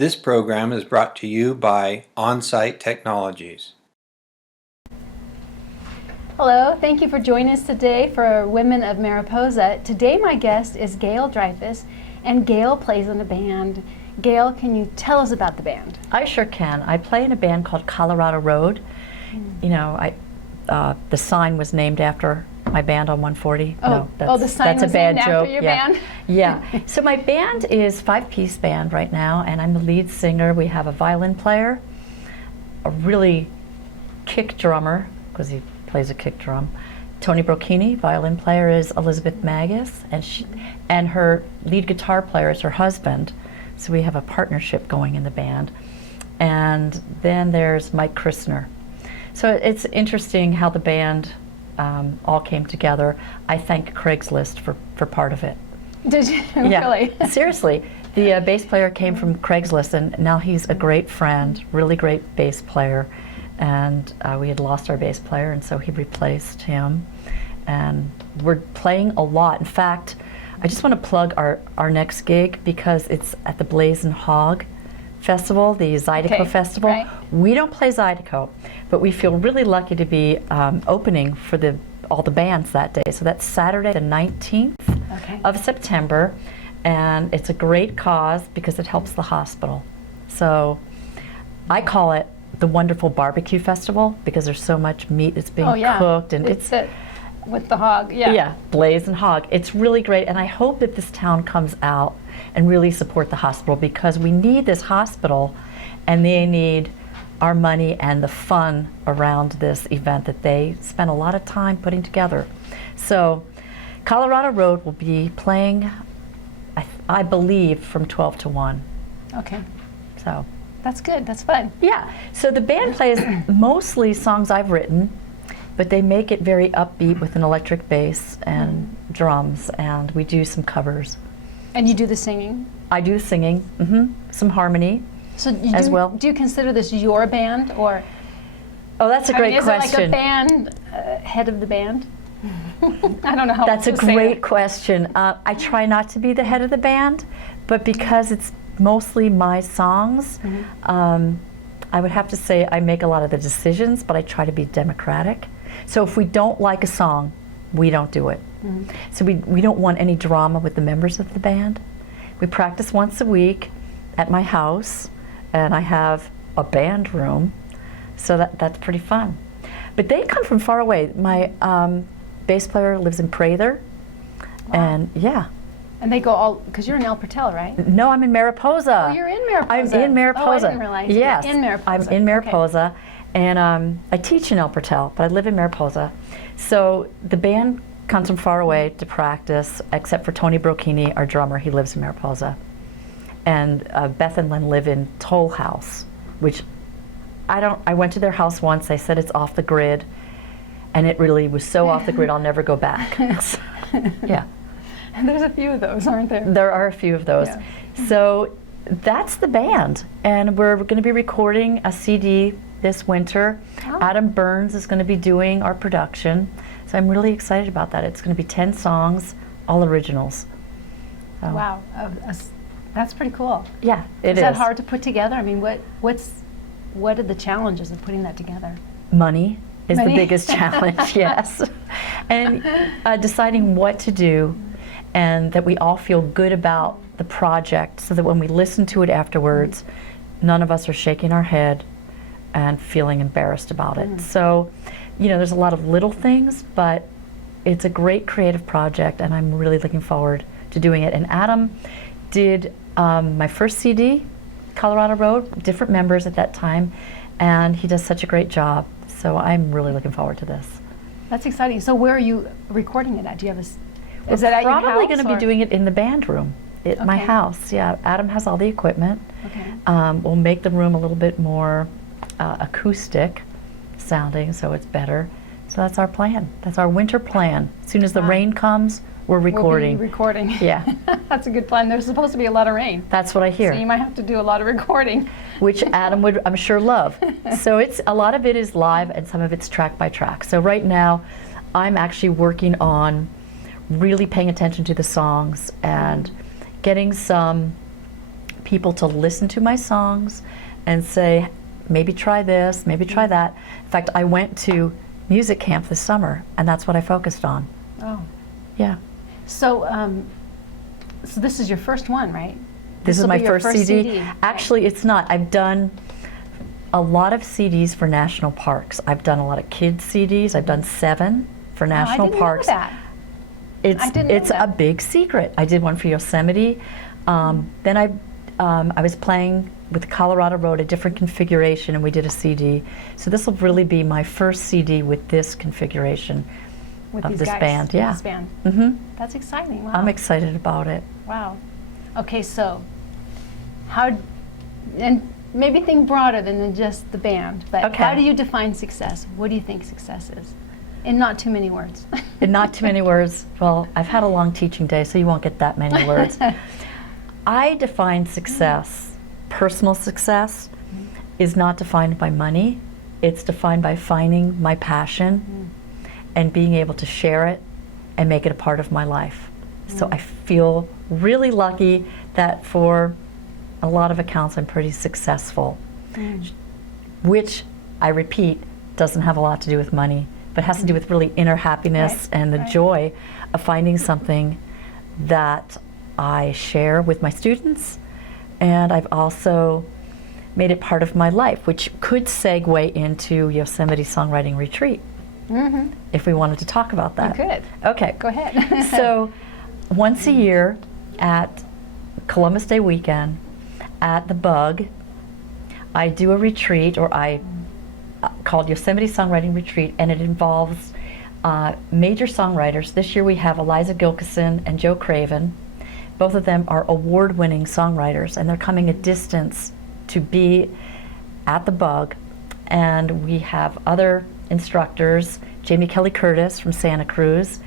This program is brought to you by On-Site Technologies. Hello, thank you for joining us today for Women of Mariposa. Today my guest is Gail Driefus, and Gail plays in a band. Gail, can you tell us about the band? I sure can. I play in a band called Colorado Road. You know, the sign was named after my band on 140. The sign was named after your band? Yeah. So my band is 5-piece band right now, and I'm the lead singer. We have a violin player, a really kick drummer, because he plays a kick drum. Tony Brocchini, violin player, is Elizabeth Magus, and her lead guitar player is her husband. So we have a partnership going in the band. And then there's Mike Christner. So it's interesting how the band all came together. I thank Craigslist for part of it. Did you? Yeah. Really? Seriously. The bass player came from Craigslist, and now he's a great friend, really great bass player. And we had lost our bass player, and so he replaced him. And we're playing a lot. In fact, I just want to plug our next gig, because it's at the Blazing Hog Festival, the Zydeco Festival. Right. We don't play Zydeco, but we feel really lucky to be opening for all the bands that day. So that's Saturday the 19th of September, and it's a great cause because it helps the hospital. So I call it the Wonderful Barbecue Festival, because there's so much meat that's being cooked, and it's with the hog, Blazing Hog. It's really great, and I hope that this town comes out and really support the hospital, because we need this hospital, and they need our money and the fun around this event that they spent a lot of time putting together. So Colorado Road will be playing, I believe, from 12 to 1. Okay. So that's good. That's fun. Yeah. So the band plays mostly songs I've written, but they make it very upbeat with an electric bass and drums, and we do some covers. And you do the singing? I do singing, some harmony so you as well. Do you consider this your band, or? Oh, that's a great question. Is it like a band, head of the band? I don't know how That's to a say great question. I try not to be the head of the band, but because it's mostly my songs, I would have to say I make a lot of the decisions, but I try to be democratic. So if we don't like a song, we don't do it. So we don't want any drama with the members of the band. We practice once a week at my house, and I have a band room, so that's pretty fun. But they come from far away. My bass player lives in Prather, and And they go all, because you're in El Portal, right? No, I'm in Mariposa. Oh, you're in Mariposa. I'm in Mariposa. Oh, I didn't realize. Yes, You're in Mariposa. I'm in Mariposa, and I teach in El Portal, but I live in Mariposa. So the band comes from far away to practice, except for Tony Brocchini, our drummer. He lives in Mariposa. And Beth and Len live in Toll House, which I went to their house once. They said it's off the grid, and it really was so off the grid I'll never go back. Yeah. And there's a few of those, aren't there? There are a few of those. Yeah. So that's the band, and we're going to be recording a CD this winter. Adam Burns is going to be doing our production, so I'm really excited about that. It's going to be 10 songs, all originals. So. Wow, that's pretty cool. Yeah, it is. Is that hard to put together? I mean, what are the challenges of putting that together? Money is the biggest challenge, yes. And deciding what to do, and that we all feel good about the project, so that when we listen to it afterwards, none of us are shaking our head and feeling embarrassed about it. So, there's a lot of little things, but it's a great creative project, and I'm really looking forward to doing it. And Adam did my first CD, Colorado Road, different members at that time, and he does such a great job. So I'm really looking forward to this. That's exciting. So where are you recording it at? Do you have Is it at your house? We're probably going to be doing it in the band room at my house. Yeah, Adam has all the equipment. Okay. We'll make the room a little bit more acoustic sounding, so it's better. So that's our plan. That's our winter plan. As soon as the rain comes, we're recording. We'll be recording. Yeah. That's a good plan. There's supposed to be a lot of rain. That's what I hear. So you might have to do a lot of recording. Which Adam would, I'm sure, love. So it's a lot of it is live, and some of it's track by track. So right now, I'm actually working on really paying attention to the songs and getting some people to listen to my songs and say, maybe try this, maybe try that. In fact, I went to music camp this summer, and that's what I focused on. Oh. Yeah. So, so this is your first one, right? This is will my be your first CD. Right. Actually, it's not. I've done a lot of CDs for national parks. I've done a lot of kids CDs. I've done 7 for national parks. I didn't know that. It's a big secret. I did one for Yosemite. Then I was playing with Colorado Road, a different configuration, and we did a CD. So this will really be my first CD with this configuration with of these this guys, band. Yeah. This band. Mm-hmm. That's exciting. Wow. I'm excited about it. Wow. Okay, so how, and maybe think broader than just the band, but Okay. how do you define success? What do you think success is? In not too many words. In not too many words. Well, I've had a long teaching day, so you won't get that many words. I define success, personal success, is not defined by money. It's defined by finding my passion and being able to share it and make it a part of my life. So I feel really lucky that for a lot of accounts I'm pretty successful, which, I repeat, doesn't have a lot to do with money, but has to do with really inner happiness and the joy of finding something that I share with my students. And I've also made it part of my life, which could segue into Yosemite Songwriting Retreat, if we wanted to talk about that. You could. Okay. Go ahead. So once a year at Columbus Day weekend at the Bug, I do a retreat, or I called Yosemite Songwriting Retreat, and it involves major songwriters. This year we have Eliza Gilkison and Joe Craven. Both of them are award-winning songwriters, and they're coming a distance to be at the Bug. And we have other instructors, Jamie Kelly Curtis from Santa Cruz,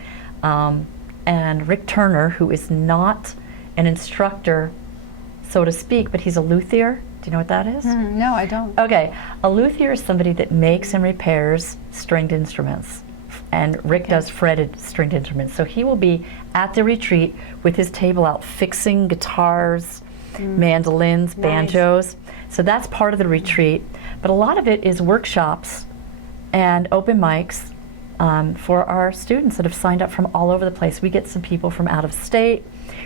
and Rick Turner, who is not an instructor, so to speak, but he's a luthier. Do you know what that is? No, I don't. Okay, a luthier is somebody that makes and repairs stringed instruments, and Rick does fretted stringed instruments. So he will be at the retreat with his table out fixing guitars, mandolins, banjos. So that's part of the retreat, but a lot of it is workshops and open mics for our students that have signed up from all over the place. We get some people from out of state.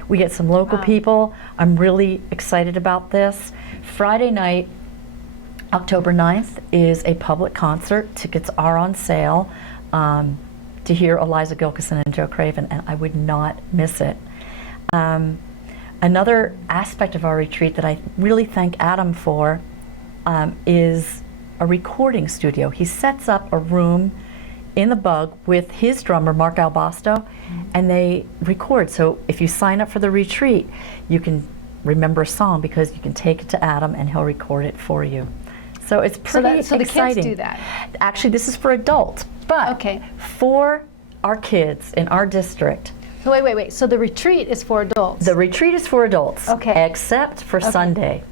We get some local people. I'm really excited about this. Friday night, October 9th, is a public concert. Tickets are on sale to hear Eliza Gilkison and Joe Craven, and I would not miss it. Another aspect of our retreat that I really thank Adam for is a recording studio. He sets up a room in the Bug with his drummer, Mark Albasto, and they record. So if you sign up for the retreat, you can remember a song because you can take it to Adam and he'll record it for you. So it's pretty So the exciting. kids do that? Actually, this is for adults, but for our kids in our district. So wait. So the retreat is for adults? The retreat is for adults, Okay. except for Sunday.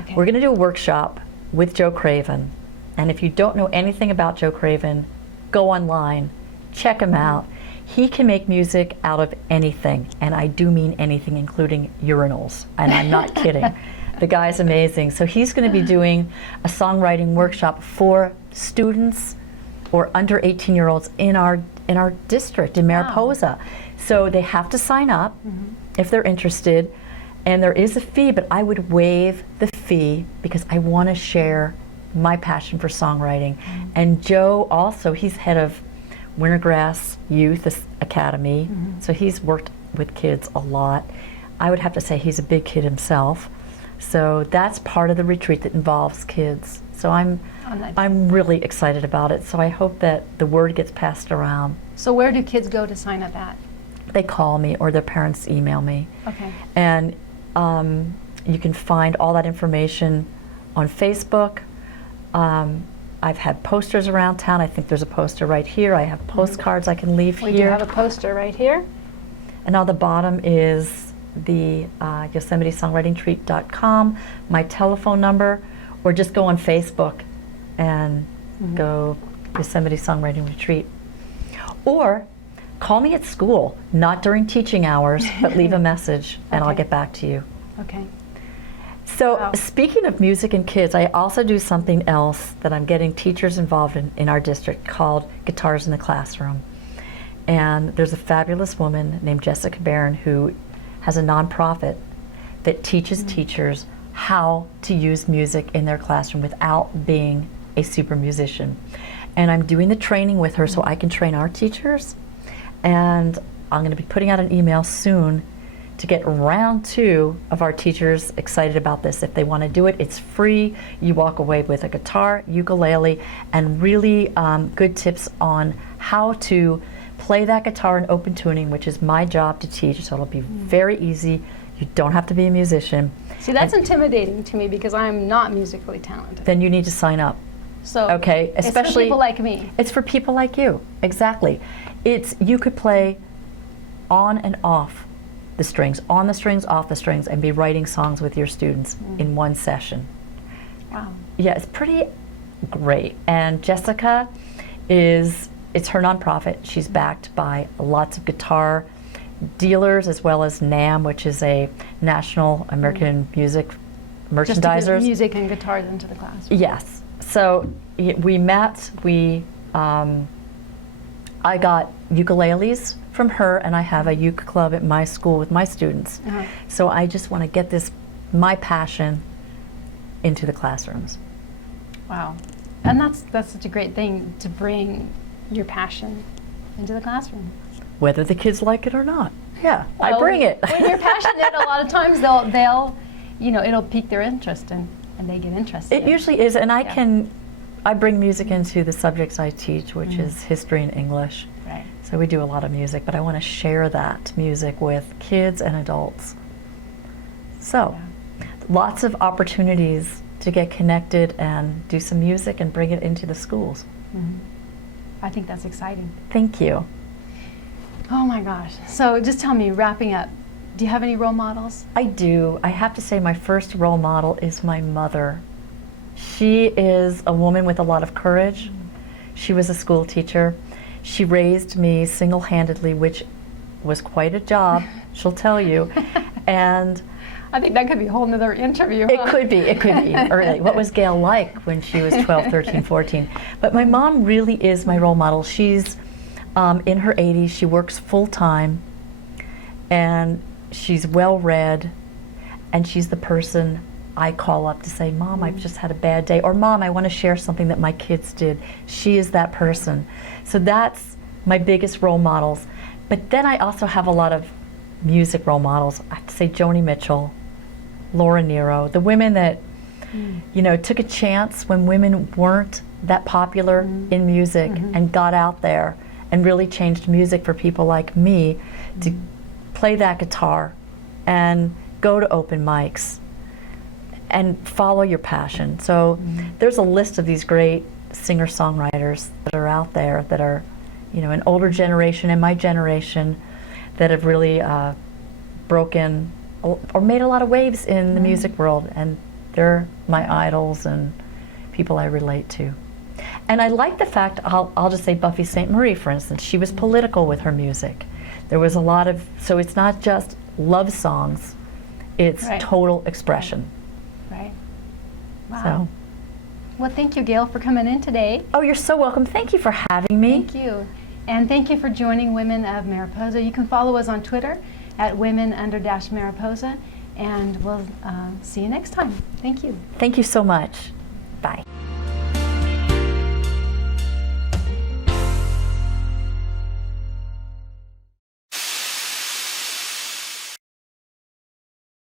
Okay. We're going to do a workshop with Joe Craven. And if you don't know anything about Joe Craven, go online, check him out. He can make music out of anything, and I do mean anything, including urinals, and I'm not kidding. The guy's amazing. So he's going to be doing a songwriting workshop for students or under 18-year-olds in our district in Mariposa. So they have to sign up if they're interested, and there is a fee, but I would waive the fee because I want to share my passion for songwriting. And Joe also, he's head of Wintergrass Youth Academy, so he's worked with kids a lot. I would have to say he's a big kid himself. So that's part of the retreat that involves kids. So I'm really excited about it. So I hope that the word gets passed around. So where do kids go to sign up at? They call me or their parents email me. Okay. And you can find all that information on Facebook. I've had posters around town. I think there's a poster right here. I have postcards I can leave We here. do have a poster right here. And on the bottom is the YosemiteSongwritingRetreat.com, my telephone number, or just go on Facebook and go Yosemite Songwriting Retreat. Or call me at school, not during teaching hours, but leave a message and I'll get back to you. Okay. So Wow. speaking of music and kids, I also do something else that I'm getting teachers involved in our district called Guitars in the Classroom. And there's a fabulous woman named Jessica Barron who has a nonprofit that teaches teachers how to use music in their classroom without being a super musician. And I'm doing the training with her so I can train our teachers. And I'm going to be putting out an email soon to get round 2 of our teachers excited about this. If they want to do it, it's free. You walk away with a guitar, ukulele, and really good tips on how to play that guitar in open tuning, which is my job to teach. So it'll be very easy. You don't have to be a musician. See, that's intimidating to me because I'm not musically talented. Then you need to sign up. So Okay, it's for especially people like me. It's for people like you, exactly. You could play on and off the strings, on the strings, off the strings, and be writing songs with your students in one session. Wow. Yeah, it's pretty great. And Jessica it's her nonprofit. She's backed by lots of guitar dealers as well as NAM, which is a National American Music Just to get Merchandisers. music and guitars into the classroom. Yes. So we met, I got ukuleles from her, and I have a uke club at my school with my students. Uh-huh. So I just want to get my passion into the classrooms. Wow. And that's such a great thing to bring your passion into the classroom. Whether the kids like it or not. Yeah, I Well, bring it. When you're passionate, a lot of times they'll it'll pique their interest and they get interested. It usually is, and Yeah. I bring music into the subjects I teach, which is history and English. Right. So we do a lot of music, but I want to share that music with kids and adults. So, lots of opportunities to get connected and do some music and bring it into the schools. I think that's exciting. Thank you. Oh my gosh. So just tell me, wrapping up, do you have any role models? I do. I have to say my first role model is my mother. She is a woman with a lot of courage. She was a school teacher. She raised me single-handedly, which was quite a job, she'll tell you. And I think that could be a whole nother interview. it could be. Or like, what was Gail like when she was 12, 13, 14? But my mom really is my role model. She's in her 80s. She works full-time, and she's well-read, and she's the person I call up to say, Mom, I've just had a bad day, or Mom, I want to share something that my kids did. She is that person. So that's my biggest role models. But then I also have a lot of music role models. I have to say Joni Mitchell, Laura Nyro, the women that took a chance when women weren't that popular in music and got out there and really changed music for people like me to play that guitar and go to open mics and follow your passion. So there's a list of these great singer-songwriters that are out there that are, an older generation and my generation that have really broken or made a lot of waves in the music world, and they're my idols and people I relate to. And I like the fact, I'll just say Buffy St. Marie, for instance, she was political with her music. There was a lot of, so it's not just love songs, it's Right. total expression. Right. Wow. So, Well, thank you, Gail, for coming in today. oh, you're so welcome. Thank you for having me. Thank you. And thank you for joining Women of Mariposa. You can follow us on Twitter at women_Mariposa, and we'll see you next time. Thank you. Thank you so much.